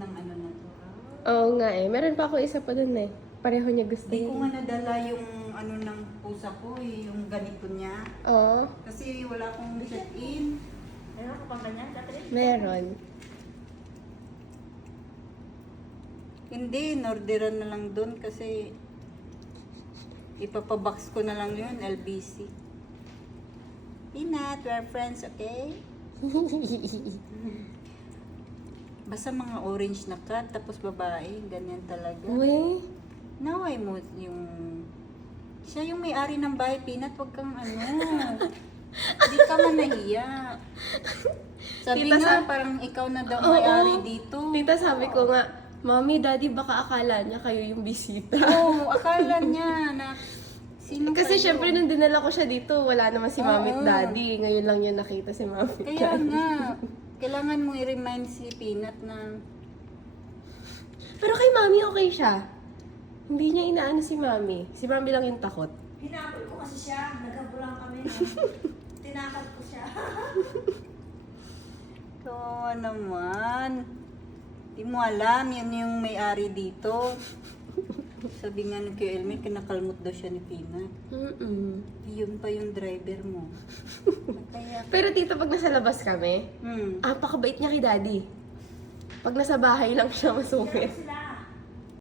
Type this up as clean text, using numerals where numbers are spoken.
ng ano na to. Oo nga eh. Meron pa ako isa pa dun eh. Pareho niya gusto Hindi ko yun. nga nadala yung ano ng pusa ko eh, yung ganito niya. Oo. Kasi wala akong check-in. Meron ka pang ganyan, Catherine? Meron. Hindi, inorderan na lang doon kasi ipapabox ko na lang yun, LBC. Peanut, we're friends, okay? Basta mga orange na cat, tapos babae, ganyan talaga. Uy. Naway mo yung... Siya yung may-ari ng bahay, Peanut, wag kang ano. Hindi ka man nahiya. Sabi Tita, nga, parang ikaw na daw Oo. may-ari dito. Tita, sabi ko nga, Mami, Daddy, baka akala niya kayo yung bisita. Oo, akala niya na... Sino Kasi kayo? syempre nung dinala ko siya dito, wala naman si Mami at Oo. Daddy. Ngayon lang niya nakita si Mami at Kaya Daddy. nga, kailangan mo i-remind si Peanut na... Pero kay Mami okay siya. Hindi niya inaano si Mami. Si Mami lang yung takot. Hinabol ko kasi siya. Nagkabulang kami. Tinakot ko siya. Oo naman. Di mo alam, yun yung may-ari dito. Sabi nga ni Kuya Elmer, kinakalmot daw siya ni Peanut. Yun pa yung driver mo. Kaya... Pero tito, pag nasa labas kami, Hmm. pakabait niya kay Daddy. Pag nasa bahay lang siya masungit.